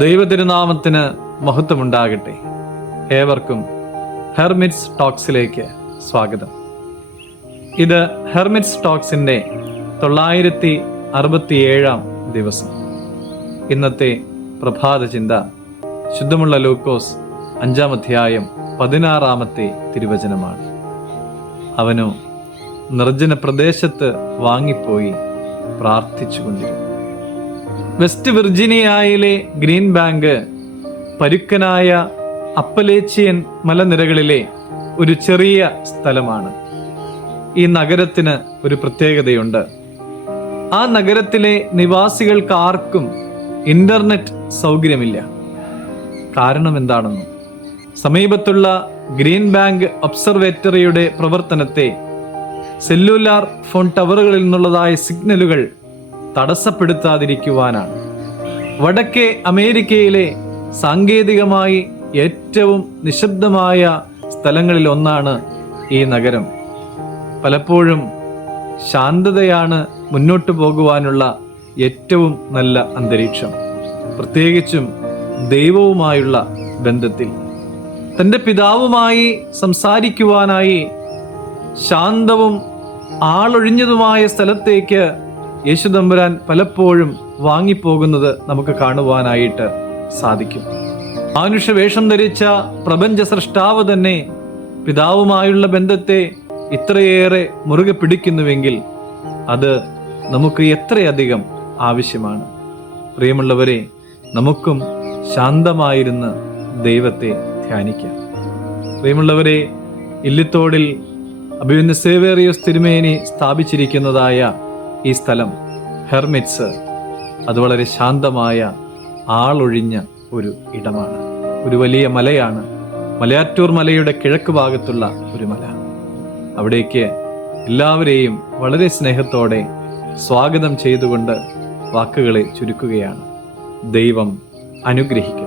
ദൈവതിരുനാമത്തിന് മഹത്വമുണ്ടാകട്ടെ. ഏവർക്കും ഹെർമിറ്റ്സ് ടോക്സിലേക്ക് സ്വാഗതം. ഇത് ഹെർമിറ്റ്സ് ടോക്സിൻ്റെ 967 ദിവസം. ഇന്നത്തെ പ്രഭാത ചിന്ത ശുദ്ധമുള്ള ലൂക്കോസ് 5 അധ്യായം 16 തിരുവചനമാണ്. അവനോ നിർജ്ജന പ്രദേശത്ത് വാങ്ങിപ്പോയി പ്രാർത്ഥിച്ചുകൊണ്ടിരുന്നു. വെസ്റ്റ് വിർജീനിയയിലെ ഗ്രീൻ ബാങ്ക് പരുക്കനായ അപ്പലേച്ചിയൻ മലനിരകളിലെ ഒരു ചെറിയ സ്ഥലമാണ്. ഈ നഗരത്തിന് ഒരു പ്രത്യേകതയുണ്ട്. ആ നഗരത്തിലെ നിവാസികൾക്ക് ആർക്കും ഇന്റർനെറ്റ് സൗകര്യമില്ല. കാരണം എന്താണെന്നും സമീപത്തുള്ള ഗ്രീൻ ബാങ്ക് ഒബ്സർവേറ്ററിയുടെ പ്രവർത്തനത്തെ സെല്ലുലാർ ഫോൺ ടവറുകളിൽ നിന്നുള്ളതായ സിഗ്നലുകൾ തടസ്സപ്പെടുത്താതിരിക്കുവാനാണ്. വടക്കേ അമേരിക്കയിലെ സാങ്കേതികമായി ഏറ്റവും നിശബ്ദമായ സ്ഥലങ്ങളിൽ ഒന്നാണ് ഈ നഗരം. പലപ്പോഴും ശാന്തതയാണ് മുന്നോട്ട് പോകുവാനുള്ള ഏറ്റവും നല്ല അന്തരീക്ഷം, പ്രത്യേകിച്ചും ദൈവവുമായുള്ള ബന്ധത്തിൽ. തൻ്റെ പിതാവുമായി സംസാരിക്കുവാനായി ശാന്തവും ആളൊഴിഞ്ഞതുമായ സ്ഥലത്തേക്ക് യേശുദമ്പുരാൻ പലപ്പോഴും വാങ്ങിപ്പോകുന്നത് നമുക്ക് കാണുവാനായിട്ട് സാധിക്കും. മാനുഷവേഷം ധരിച്ച പ്രപഞ്ച സൃഷ്ടാവ് തന്നെ പിതാവുമായുള്ള ബന്ധത്തെ ഇത്രയേറെ മുറുകെ പിടിക്കുന്നുവെങ്കിൽ അത് നമുക്ക് എത്രയധികം ആവശ്യമാണ്. പ്രിയമുള്ളവരെ, നമുക്കും ശാന്തമായിരുന്ന് ദൈവത്തെ ധ്യാനിക്കാം. പ്രിയമുള്ളവരെ, ഇല്ലിത്തോടിൽ അഭിമന്യ സേവേറിയോസ് തിരുമേനി സ്ഥാപിച്ചിരിക്കുന്നതായ ഈ സ്ഥലം ഹെർമിറ്റ്സ്, അത് വളരെ ശാന്തമായ ആളൊഴിഞ്ഞ ഒരു ഇടമാണ്. ഒരു വലിയ മലയാണ്, മലയാറ്റൂർ മലയുടെ കിഴക്ക് ഭാഗത്തുള്ള ഒരു മല. അവിടേക്ക് എല്ലാവരെയും വളരെ സ്നേഹത്തോടെ സ്വാഗതം ചെയ്തുകൊണ്ട് വാക്കുകളെ ചുരുക്കുകയാണ്. ദൈവം അനുഗ്രഹിക്കും.